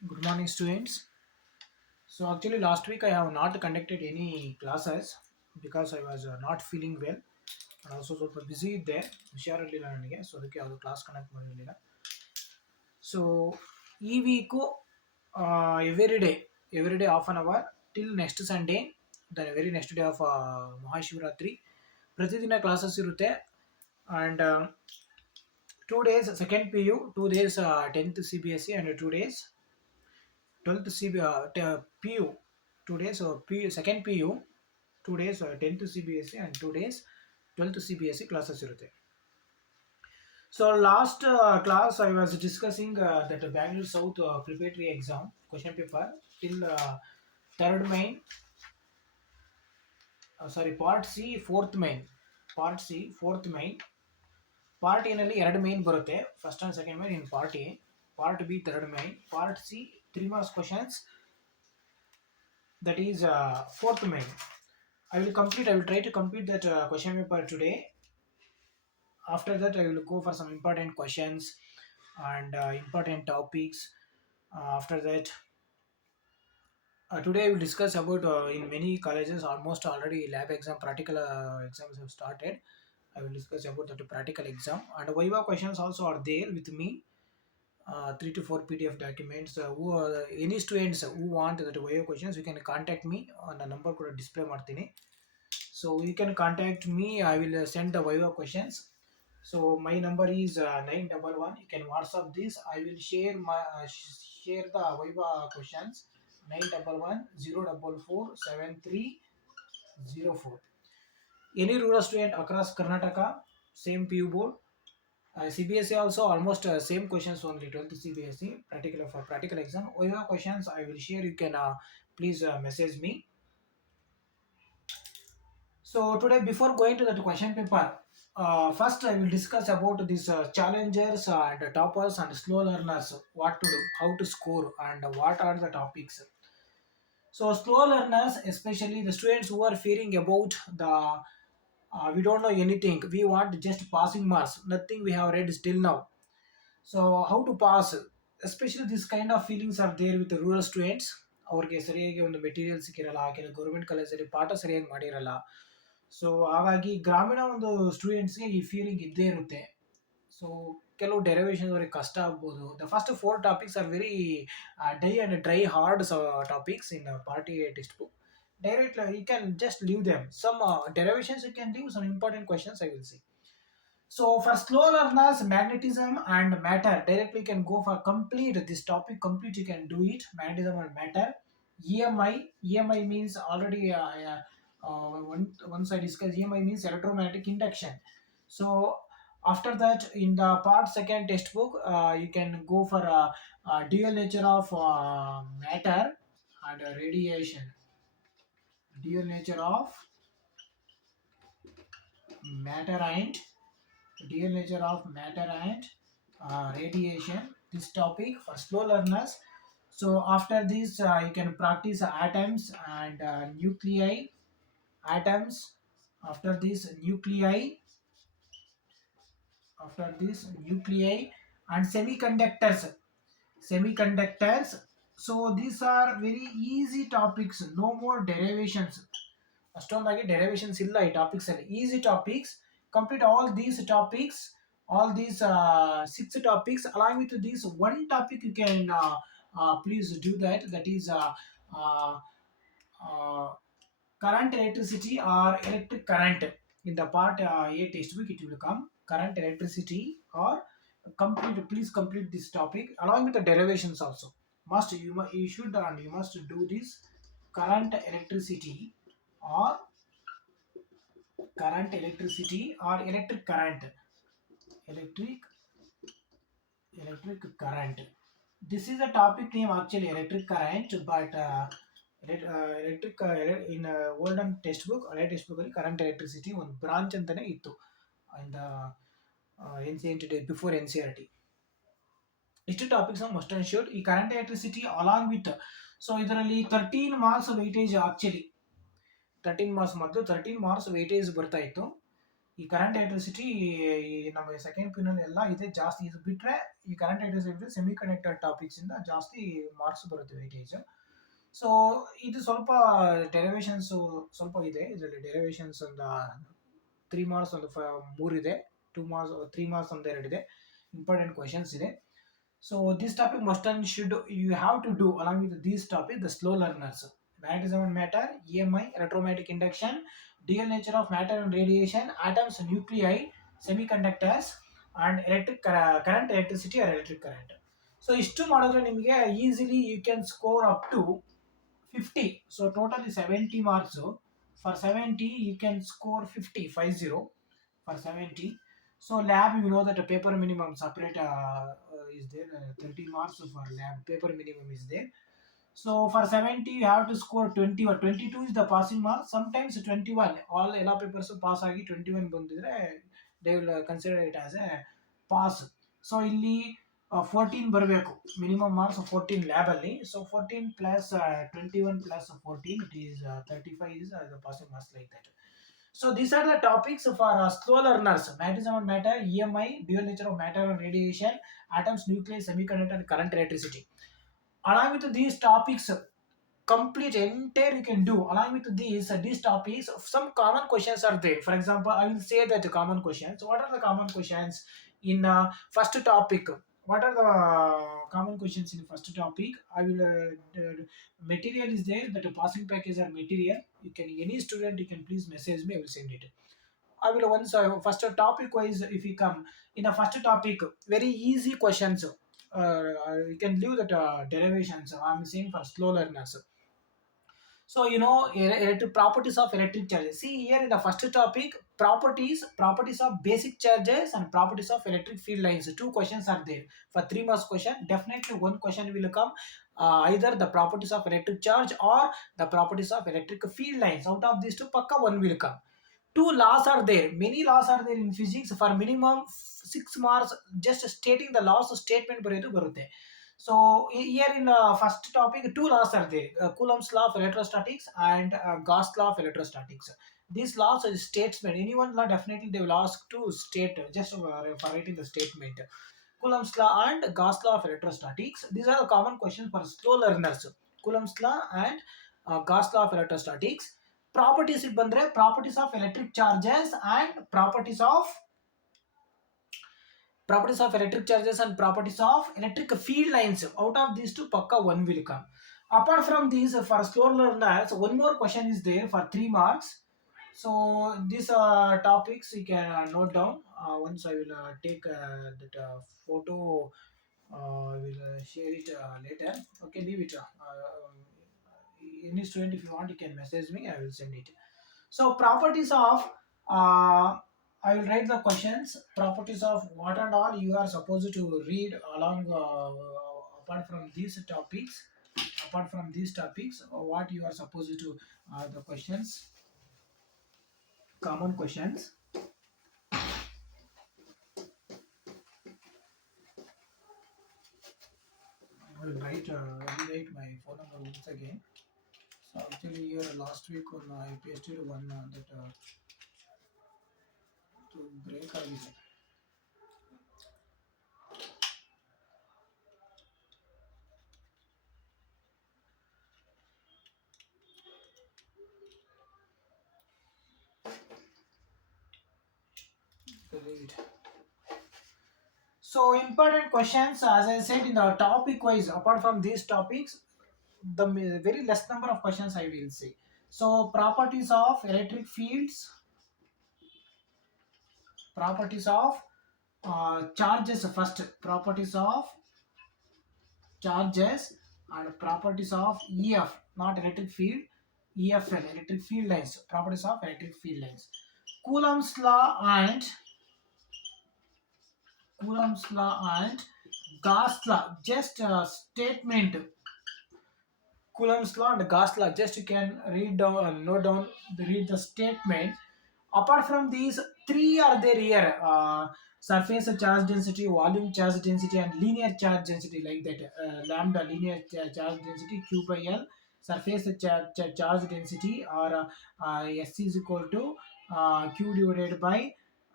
Good morning, students. So, actually, last week I have not conducted any classes because I was not feeling well and also ಸ್ವಲ್ಪ busy ಇದ್ದೆ ಹುಷಾರಿರಲಿಲ್ಲ ನನಗೆ so ಅದಕ್ಕೆ ಯಾವುದು class conduct ಮಾಡಿರಲಿಲ್ಲ so ಈ week every day half an hour till next Sunday the very next day of Mahashivratri ಪ್ರತಿದಿನ classes ಇರುತ್ತೆ and 2 days second P U 2 days 10th C B S E and 2 days 12th CB, PU, 2 days second PU, 2 days 10th CBSE and 2 days 12th CBSE classes ಇರುತ್ತೆ. So last class I was discussing that Bangalore South preparatory exam question paper till third main, part C fourth main. Part ಎನಲ್ಲಿ ಎರಡು main ಬರುತ್ತೆ first and second main in part A, part B third main, part C 3 marks questions, that is fourth main. I will try to complete that question paper today. After that I will go for some important questions and important topics. After that today I will discuss about in many colleges almost already lab exam practical exams have started. I will discuss about that practical exam and viva questions also are there with me. 3 to 4 PDF documents. Who any students who want that viva questions, you can contact me on the number ಕೂಡ display ಮಾಡ್ತೀನಿ. So you can contact me. I will send the viva questions. So my number is 911. You can WhatsApp this. I will share the viva questions 911 044 7304. Any rural student across Karnataka, same PU board. CBSE also almost same questions only 12th CBSE practical for practical exam. Viva questions I will share. You can please message me. So today, before going to that question paper, first I will discuss about these challengers and toppers and slow learners, what to do, how to score, and what are the topics. So slow learners, especially the students who are fearing about the we don't know anything, we want just passing marks, nothing we have read still now. So how to pass, especially this kind of feelings are there with the rural students. ಅವ್ರಿಗೆ ಸರಿಯಾಗಿ ಒಂದು material ಸಿಕ್ಕಿರಲ್ಲ, ಕೆಲವು government ಕಾಲೇಜಲ್ಲಿ ಪಾಠ ಸರಿಯಾಗಿ ಮಾಡಿರಲ್ಲ. So ಹಾಗಾಗಿ ಗ್ರಾಮೀಣ ಒಂದು ಸ್ಟೂಡೆಂಟ್ಸ್ಗೆ ಈ ಫೀಲಿಂಗ್ ಇದ್ದೇ ಇರುತ್ತೆ. ಸೊ ಕೆಲವು ಡೆರಿವೇಷನ್ ಅವ್ರಿಗೆ ಕಷ್ಟ ಆಗ್ಬೋದು. The first 4 topics are very dry and dry hard topics in party text book. Directly you can just leave them. Some derivations you can leave, some important questions I will see. So for slow learners, magnetism and matter, directly you can go for complete this topic, complete you can do it, magnetism and matter. EMI means already once I discussed, EMI means electromagnetic induction. So after that in the part second textbook you can go for dual nature of matter and radiation, dual nature of matter and radiation, this topic for slow learners. So after this you can practice atoms and nuclei, atoms. After this nuclei and semiconductors. So these are very easy topics, no more derivations. ಅಷ್ಟೊಂದಾಗಿ derivations ಇಲ್ಲ ಈ topics ಅಲ್ಲಿ, easy topics. Complete all these topics, all these 6 topics along with this one topic you can please do that is current electricity or electric current. In the part A textbook it will come current electricity or please complete this topic along with the derivations also. You should and you must do this current electricity or electric current. Electric current, this is a topic name actually, electric current, but electric in olden textbook, ಹಳೆ textbook ಅಲ್ಲಿ current electricity ಒಂದು branch ಅಂತಾನೆ ಇತ್ತು in the ancient day before NCERT. ಇಷ್ಟು topics must and should. ಈ current electricity along with, so ಇದರಲ್ಲಿ 13 marks weightage, actually 13 marks ಮೊದಲು 13 marks weightage ಬರ್ತಾ ಇತ್ತು. ಈ ಕರೆಂಟ್ ಎಲೆಕ್ಟ್ರಿಸಿಟಿ ನಮ್ಮ ಸೆಕೆಂಡ್ ಪಿನಲ್ಲಿ ಎಲ್ಲ ಇದೆ ಜಾಸ್ತಿ ಇದು ಬಿಟ್ಟರೆ ಈ current electricity semi conductor topics ಇಂದ ಜಾಸ್ತಿ ಮಾರ್ಕ್ಸ್ ಬರುತ್ತೆ ವೆಯ್ಟೇಜ್. ಸೊ ಇದು ಸ್ವಲ್ಪ ಡೆರಿವೇಶನ್ಸ್ ಸ್ವಲ್ಪ ಇದೆ ಇದರಲ್ಲಿ ಡೆರಿವೇಶನ್ಸ್ ಒಂದು 3 ಮಾರ್ಕ್ಸ್ ಒಂದು ಮೂರಿದೆ, 2 ಮಾರ್ಕ್ಸ್ 3 ಮಾರ್ಕ್ಸ್ ಒಂದು ಎರಡಿದೆ, ಇಂಪಾರ್ಟೆಂಟ್ ಕ್ವಶನ್ಸ್ ಇದೆ. So this topic must and should you have to do along with these topics the slow learners. Magnetism and matter, EMI, electromagnetic induction, dual nature of matter and radiation, atoms, nuclei, semiconductors, and electric current, electricity or electric current. So ಇಷ್ಟು ಮಾಡಿದ್ರೆ ನಿಮಗೆ easily you can score up to 50. So totally 70 marks. For 70 you can score 50 for 70. So lab, you know that a paper minimum separate is there. 30 marks for lab paper minimum is there. So for 70 you have to score 20 or 22 is the passing mark. Sometimes 21 all ಎಲ್ಲ papers pass ಆಗಿ 21 ಬಂದಿದ್ರೆ they will consider it as a pass. So ಇಲ್ಲಿ 14 ಬರಬೇಕು minimum marks 14 lab ಅಲ್ಲಿ. So 14 plus 21 plus 14 it is 35 is the passing marks like that. So these are the topics for slow learners: magnetism and matter, EMI, dual nature of matter and radiation, atoms, nuclei, semiconductor, and current, electricity. Along with these topics, complete entire you can do. Along with these topics, some common questions are there. For example, I will say that the common questions. What are the common questions in first topic? What are the common questions in first topic? I will material is there, that passing package or material. You can, any student, you can please message me, I will send it. I will once first topic wise, if you come in a first topic, very easy questions. You can leave that derivations. I'm saying for slow learners. So you know electric properties of electric charges. See here in the first topic, properties of basic charges and properties of electric field lines. Two questions are there. For 3 marks question, definitely one question will come. Either the properties of electric charge or the properties of electric field lines. Out of these two, pakka one will come. Two laws are there. Many laws are there in physics. For minimum 6 marks, just stating the laws statement ಬರೆಯೋದು ಬರುತ್ತೆ. So here in first topic, two laws are there: Coulomb's law of electrostatics and Gauss law of electrostatics. These laws are statement. Anyone law, definitely they will ask to state just for writing the statement. Coulomb's law and Gauss law of electrostatics. These are the common questions for slow learners. Coulomb's law and Gauss law of electrostatics. Properties it bandre, properties of electric charges and properties of electric charges and properties of electric field lines. Out of these two, pakka one will come. Apart from these, for slow learners, one more question is there for 3 marks. So these topics you can note down. Once I will take that photo, I will share it later. Okay, leave it. Any student, if you want, you can message me, I will send it. So properties of I will write the questions. Properties of what and all you are supposed to read along. Apart from these topics, what you are supposed to the questions, common questions. I will write my phone number once again. So actually here last week on I pasted one that to break ಆಗಿದೆ. So important questions, as I said in the topic wise, apart from these topics, the very less number of questions I will say. So properties of electric fields, properties of charges first, properties of charges and properties of EF, not electric field, EFL, electric field lines, properties of electric field lines. Coulomb's law and Gauss law, just a statement. Coulomb's law and Gauss law, just you can read down, note down, read the statement. Apart from these, three are there here: surface charge density, volume charge density, and linear charge density, like that. Lambda, linear charge density, Q by L. Surface charge density, or S is equal to Q divided by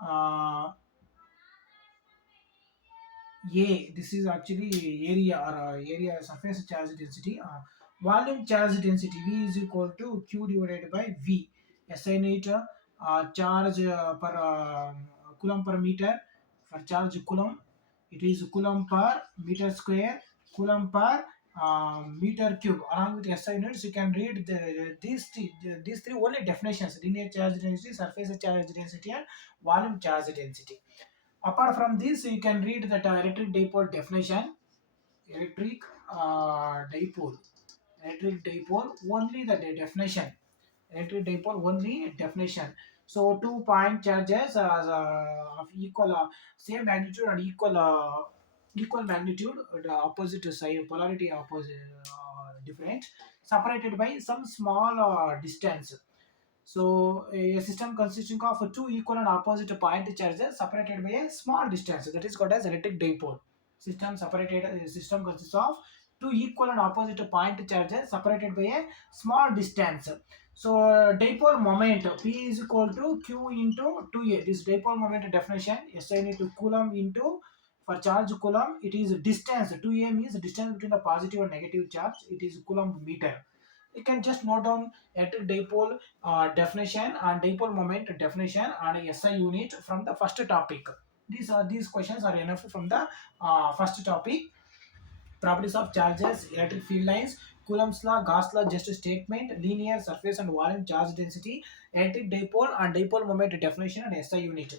uh, A, this is actually area or area surface charge density. Volume charge density V is equal to Q divided by V. SI unit charge per coulomb per meter. For charge coulomb, it is coulomb per meter square, coulomb per meter cube. Along with SI units, you can read these three only definitions: linear charge density, surface charge density, and volume charge density. Apart from this, you can read that electric dipole definition. Electric dipole. Electric dipole only the definition. Electric dipole only definition. So 2 point charges of equal same magnitude and equal magnitude, the opposite side polarity opposite different, separated by some small distance. So a system consisting of two equal and opposite point charges separated by a small distance, that is called as electric dipole. System consists of two equal and opposite point charges separated by a small distance. So dipole moment P is equal to Q into 2A. This dipole moment definition SI into coulomb into, for charge coulomb it is distance. 2A means distance between the positive and negative charge. It is coulomb meter. You can just note down at dipole definition and dipole moment definition and SI unit from the first topic. These questions are enough from the first topic. Properties of charges, electric field lines, Coulomb's law, Gauss law, just a statement, linear surface and volume charge density, electric dipole and dipole moment definition and SI unit.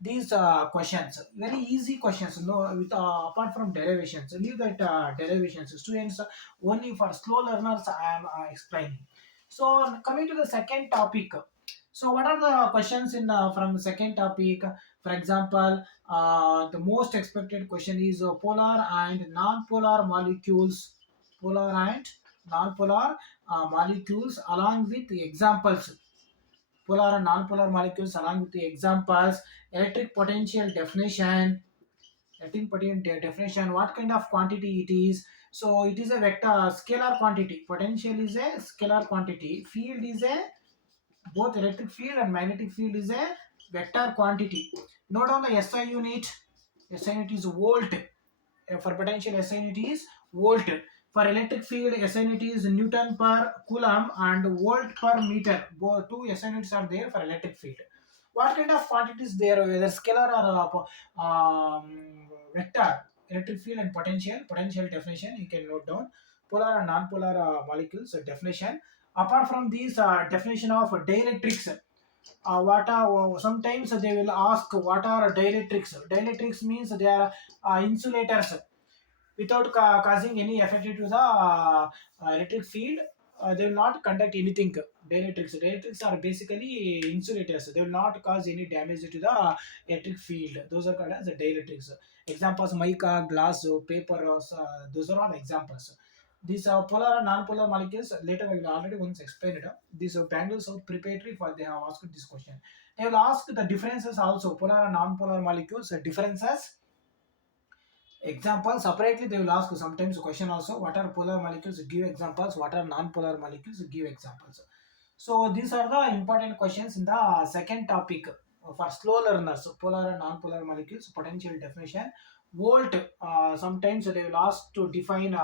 These questions very easy questions, no, with apart from derivations, leave that derivations students, only for slow learners I am explaining. So coming to the second topic, so what are the questions in from the second topic? For example, the most expected question is polar and non-polar molecules, polar and non-polar molecules along with the examples, polar and non-polar molecules along with the examples, electric potential definition, electric potential definition, what kind of quantity it is. So it is a vector scalar quantity, potential is a scalar quantity, field is a, both electric field and magnetic field is a vector quantity. Note on the SI unit, SI unit is volt. For potential SI unit is volt. For electric field SI unit is Newton per coulomb and volt per meter. Both two SI units are there for electric field. What kind of quantities there, whether scalar or vector, electric field and potential definition you can note down. Polar and non-polar molecules definition. Apart from these definition of dielectrics, what are sometimes they will ask what are dielectrics. Dielectrics means they are insulators without causing any effect to the electric field. They will not conduct anything. Dielectrics are basically insulators. They will not cause any damage to the electric field. Those are called as the dielectrics. Examples: mica, glass, paper. Those are all examples. These polar and non-polar molecules, later I will already once explain it. These bangles are preparatory for they have asked this question. They will ask the differences also, polar and non-polar molecules, differences. Examples separately they will ask sometimes question also, what are polar molecules, give examples, what are non-polar molecules, give examples. So these are the important questions in the second topic for slow learners, polar and non-polar molecules, potential definition. Volt, sometimes they will ask to define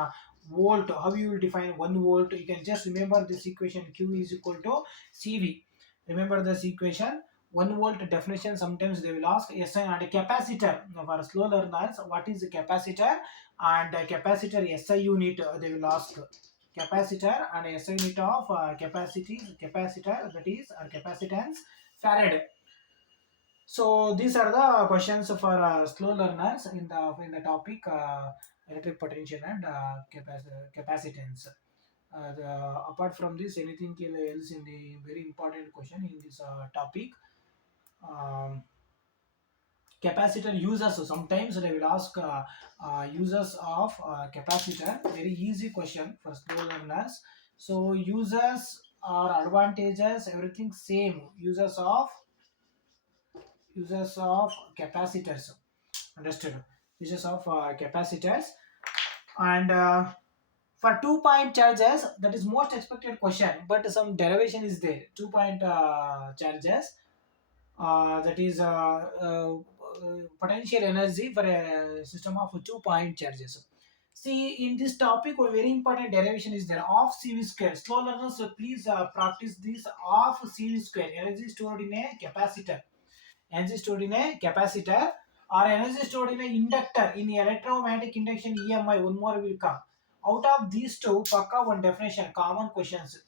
volt. How you will define 1 volt? You can just remember this equation, Q is equal to CV. Remember this equation. 1 volt definition sometimes they will ask. SI and capacitor. Now for slow learners, what is a capacitor? And capacitor SI unit they will ask. Capacitor and SI unit of capacitor, that is or capacitance, farad. So these are the questions for slow learners in the topic electric potential and capacitance. Apart from this, anything else in the very important question in this topic? um, Capacitor users, so sometimes they will ask users of capacitor, very easy question for slow learners. So users or advantages, everything same, users of capacitors, understood? Users of capacitors. And for 2 point charges, that is most expected question, but some derivation is there. 2 point charges, that is potential energy for a system of two point charges. See, in this topic, a very important derivation is there of CV square. Slow learners, please practice this of CV square. Energy stored in a capacitor. Energy stored in a capacitor or energy stored in an inductor. In electromagnetic induction, EMI, one more will come. Out of these two, pakka one definition, common questions.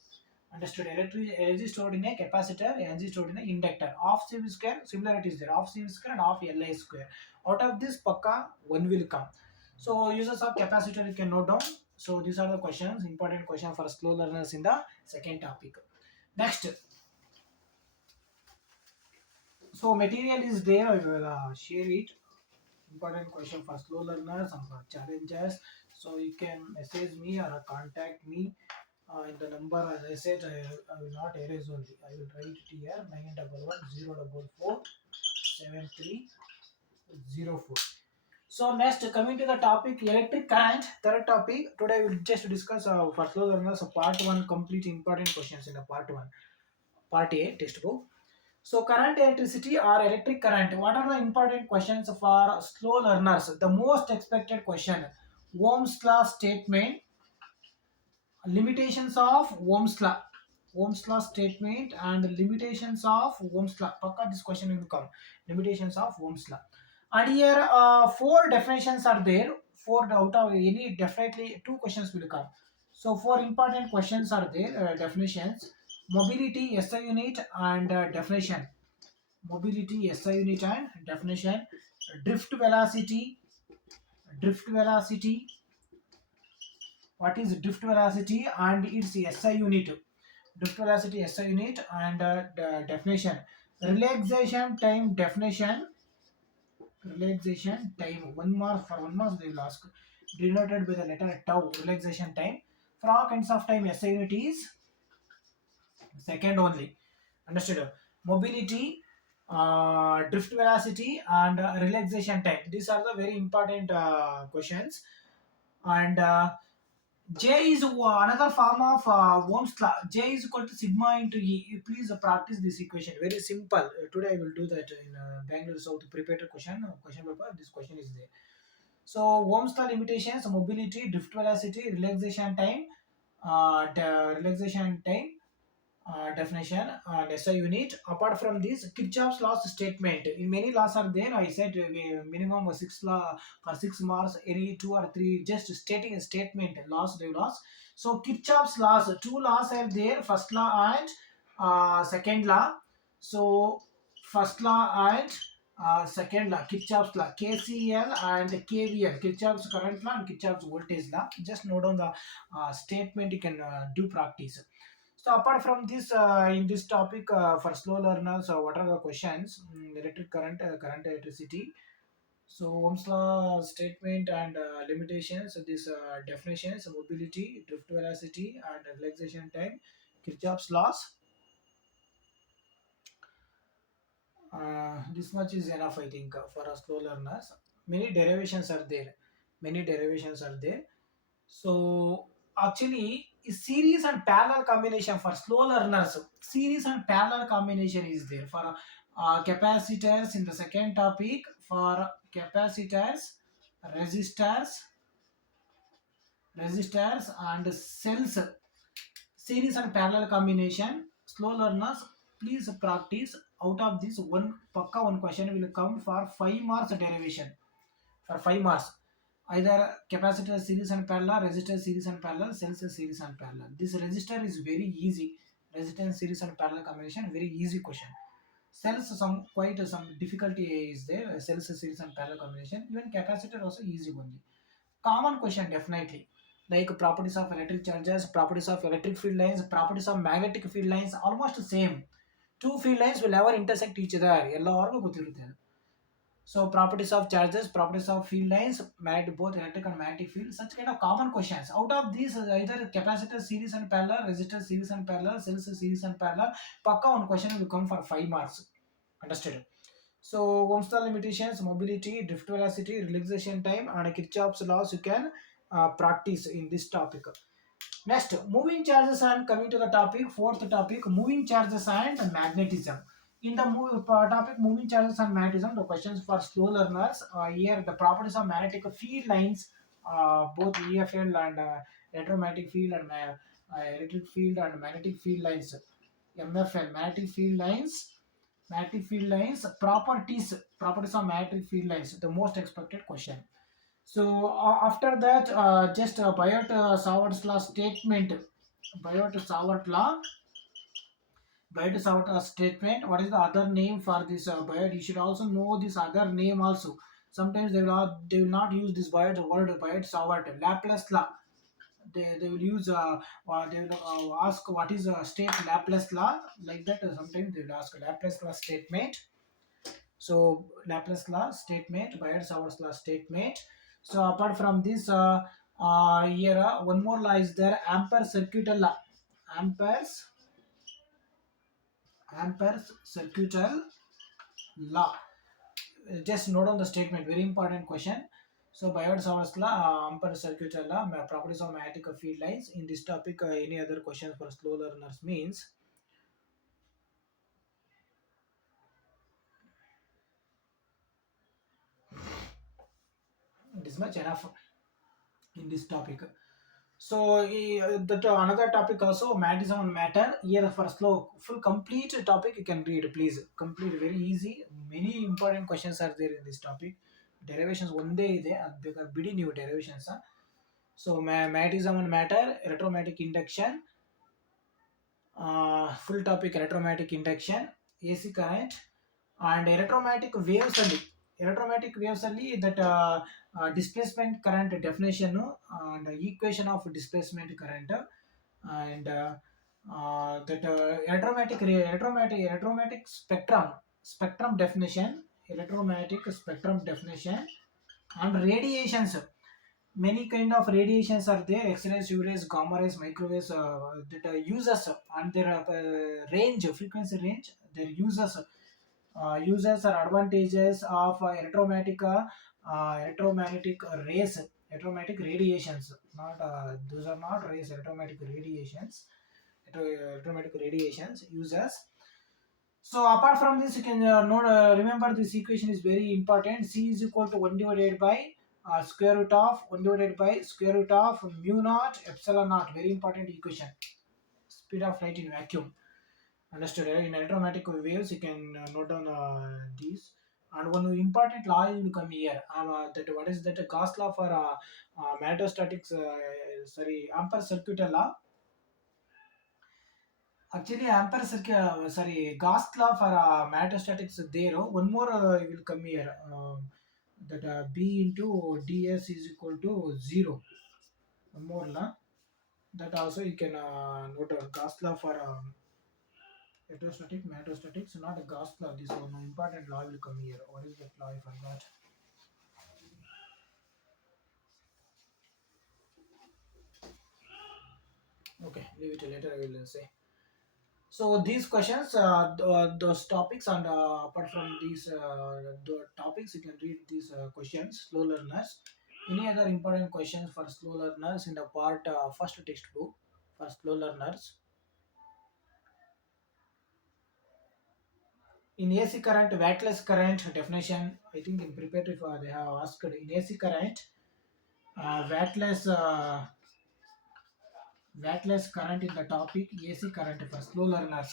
Understood. Electric energy stored in a capacitor, energy stored in an inductor. Of CV square, similarities there. Of CV square and of Li square. Out of this, pakka one will come. So uses of capacitor you can note down. So these are the questions, important question for slow learners in the second topic. Next, so material is there. I will share it. Important question for slow learners and for challenges. So you can message me or contact me in the number as I said. I will not erase only. I will write it here 911 044 7304. So next, coming to the topic electric current, third topic. Today we will just discuss for slow learners part one complete important questions in the part one, part A textbook. So current, electricity or electric current. What are the important questions for slow learners? The most expected question: Ohm's law statement, limitations of Ohm's law. Ohm's law statement and limitations of Ohm's law. Pakka this question will come. Limitations of Ohm's law. And here four definitions are there. Four out of any definitely two questions will come. So four important questions are there. Definitions: mobility, SI unit, and definition. Mobility, SI unit, and definition. Drift velocity, drift velocity. What is drift velocity and its SI unit? Drift velocity, SI unit, and the definition. Relaxation time definition. Relaxation time. 1 mark for 1 mark they will ask. Denoted by the letter tau. Relaxation time. For all kinds of time, SI unit is second only. Understood? Mobility, drift velocity, and relaxation time. These are the very important questions. And J is another form of Ohm's law. J is equal to sigma into E. Please practice this equation. Very simple. Today I will do that in Bangalore South prepared question paper. This question is there. So Ohm's law limitations: mobility, drift velocity, relaxation time, relaxation time, definition and SI unit. Apart from this, Kirchhoff's laws statement. In many laws are there. I said minimum six law for 6 marks. Any two or three, just stating a statement. Laws, they laws. So Kirchhoff's laws. Two laws are there. First law and second law. So first law and second law, Kirchhoff's law, KCL and KVL, Kirchhoff's current law and Kirchhoff's voltage law. Just note down the statement. You can do practice. So apart from this, in this topic for slow learners, what are the questions? Electric current, current electricity. So Ohm's law statement and limitations. So these definitions: mobility, drift velocity, and relaxation time. Kirchhoff's laws. This much is enough, I think, for us slow learners. Many derivations are there. Many derivations are there. So actually, series and parallel combination for slow learners. Series and parallel combination is there for capacitors in the second topic. For capacitors, resistors, resistors and cells. Series and parallel combination. Slow learners, please practice. Out of this, one question will come for 5 marks derivation. For 5 marks, either capacitor series and parallel, resistor series and parallel, cells series and parallel. This resistor is very easy. Resistance series and parallel combination, very easy question. Cells, some quite some difficulty is there. Cells series and parallel combination. Even capacitor also easy only. Common question definitely. Like properties of electric charges, properties of electric field lines, properties of magnetic field lines, almost same. Two field lines will never intersect each other. ಎಲ್ಲರಿಗೂ ಗೊತ್ತಿರುತ್ತೆ. So properties of charges, properties of field lines, both electric and magnetic field, such kind of common questions. Out of these, either capacitor series and parallel, resistor series and parallel, cells series and parallel, pakka one question will come for 5 marks. Understood? So Ohm's law limitations, mobility, drift velocity, relaxation time, and Kirchhoff's laws you can practice in this topic. Next, moving charges and coming to the topic, fourth topic, moving charges and magnetism. In the topic moving charges and magnetism, the questions for slow learners. Here, the properties of magnetic field lines, both EFL and electromagnetic field and electric field and magnetic field lines. MFL, magnetic field lines, properties of magnetic field lines, the most expected question. So after that, just Biot Savart's law statement, Biot Savart law Bytes out a statement. What is the other name for this byte? You should also know this other name also. Sometimes they will not use this byte word byte savart Laplace law. They will use they will ask what is a state Laplace law like that. Sometimes they will ask Laplace law statement. So Laplace law statement, byte savart law statement. So apart from this, here one more law is there. Ampere circuital law. Ampere's Ampere's circuital law. Just note on the statement, very important question. So Biot-Savart's law, Ampere circuital law, properties of magnetic field lines. In this topic, any other questions for slow learners means this much enough in this topic. So another topic also magnetism and matter. Here for slow full complete topic you can read, please complete, very easy. Many important questions are there in this topic. Derivations one day ಇದೆ ಬೇಕಾದ್ರೆ ಬಿಡಿ ನೀವು derivations. So magnetism and matter, electromagnetic induction, full topic electromagnetic induction, AC current, and electromagnetic waves ಅಲ್ಲಿ that displacement current definition and equation of displacement current and that electromagnetic spectrum definition, electromagnetic spectrum definition, and radiations. Many kind of radiations are there: x-rays, u-rays, gamma rays, microwaves, that uses and their range, frequency range, their uses or advantages of electromagnetic rays, electromagnetic radiations. Not those are not rays, electromagnetic radiations. Electromagnetic radiations uses. So apart from this, you can remember this equation is very important. C is equal to 1 divided by square root of 1 divided by square root of mu naught epsilon naught. Very important equation. Speed of light in vacuum. Understood? In electromagnetic waves, you can note down these. And one important law will come here. That what is that? Gauss law for magnetostatics. Sorry, Ampere circuit law. Actually, Ampere circuit, sorry, Gauss law for magnetostatics there. One more will come here. That B into ds is equal to 0. One more law. That also you can note down. Gauss law for electrostatic, magnetostatics, not a Gauss law. This one important law will come here. What is that law? I forgot. Okay, leave it till later. I will say. So these questions, those topics, and apart from these the topics, you can read these questions. Slow learners. Any other important questions for slow learners in the part first textbook for slow learners? In AC current, wattless current definition. I think in preparatory for they have asked in AC current, wattless wattless current in the topic AC current for slow learners.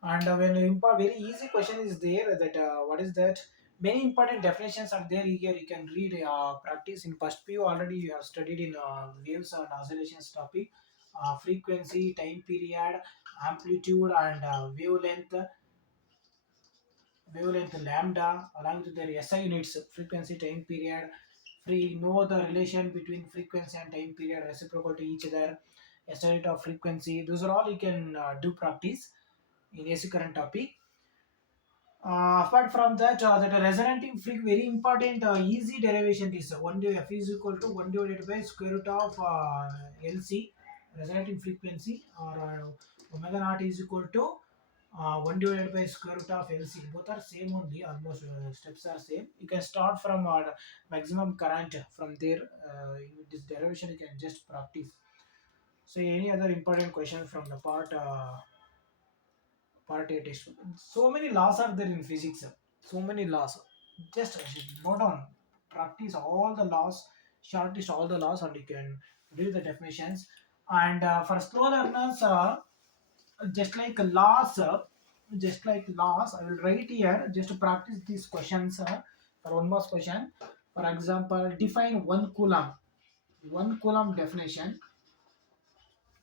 And when very easy question is there that what is that? Many important definitions are there here. You can read practice in first PU already. You have studied in waves and oscillations topic, frequency, time period, amplitude, and wavelength lambda along with their SI units, frequency, time period. Free know the relation between frequency and time period reciprocal to each other. SI unit of frequency. Those are all you can do practice in AC current topic. Apart from that, that resonating frequency, very important, easy derivation is 1 F is equal to 1 divided by square root of LC, resonating frequency, or omega naught is equal to 1 divided by square root of LC. Both are same only, almost steps are same. You can start from maximum current from there. This derivation you can just practice. So any other important question from the part Part A test. So many laws are there in physics. So many laws. Just note down, practice all the laws, shortlist all the laws, and you can read the definitions. And for slow learners, just like laws, I will write here just to practice these questions. For one more question, for example, define 1 coulomb. 1 coulomb definition.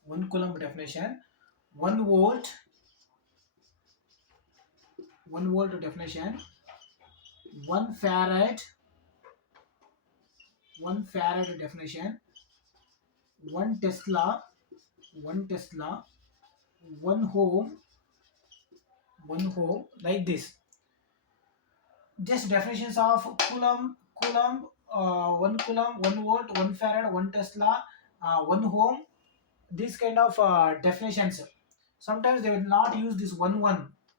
1 coulomb definition. 1 volt. 1 volt definition. 1 farad. 1 farad definition. 1 Tesla. 1 Tesla. 1 ohm. 1 ohm. Like this. Just definitions of coulomb, 1 coulomb, 1 volt, 1 farad, 1 Tesla, 1 ohm. These kind of definitions. Sometimes they will not use this one.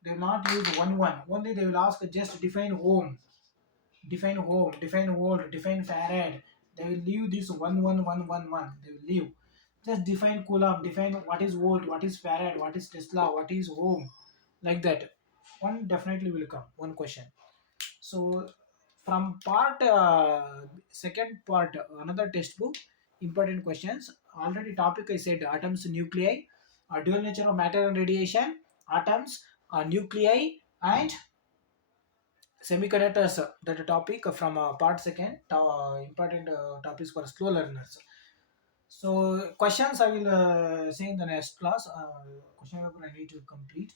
They will not use one. Only they will ask just define ohm, define volt, define farad. They will leave this one. They will leave. Just define coulomb, define what is volt, what is farad, what is Tesla, what is ohm, like that. One definitely will come. One question. So from part second part, another textbook, important questions. Already topic I said atoms, nuclei, dual nature of matter and radiation, atoms, nuclei, and semiconductors. That topic from part second. Important topics for slow learners. So questions I will say in the next class. Question paper I need to complete.